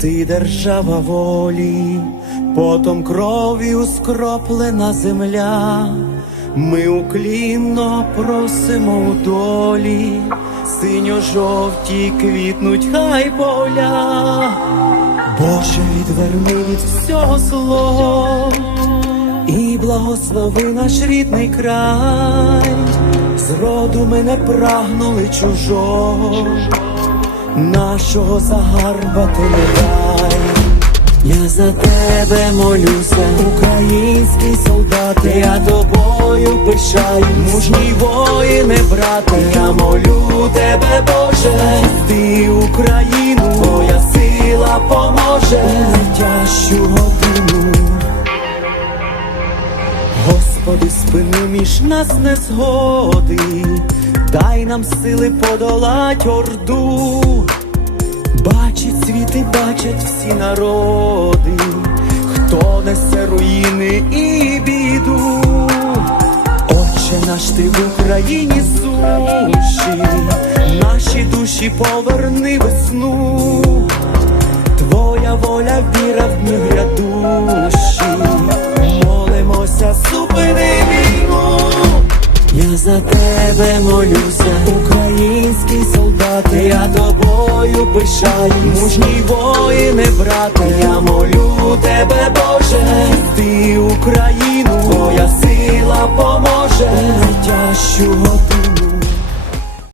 Ти держава волі, потом кров'ю скроплена земля. Ми уклінно просимо у долі, синьо-жовті квітнуть хай поля. Боже, відверни від всього зло і благослови наш рідний край. Зроду ми не прагнули чужого нашого загарбати не дай. Я за тебе молюся, український солдат, я тобою пишаю, мужній воїне, брате, я молю тебе, Боже, ти Україну, твоя сила поможе. Тяжчу годину. Господи, спини між нас незгоди, дай нам сили подолать орду. Бачить світ і бачать всі народи, хто несе руїни і Ти в Україні суші, наші душі поверни весну. Твоя воля, віра в дні грядущі, молимося, зупини війну. Я за тебе молюся, український солдат, я тобою пишаю, мужній воїне, брате, я молю тебе, Боже, ти Україну, твоя сила поможе в тяжчу годину.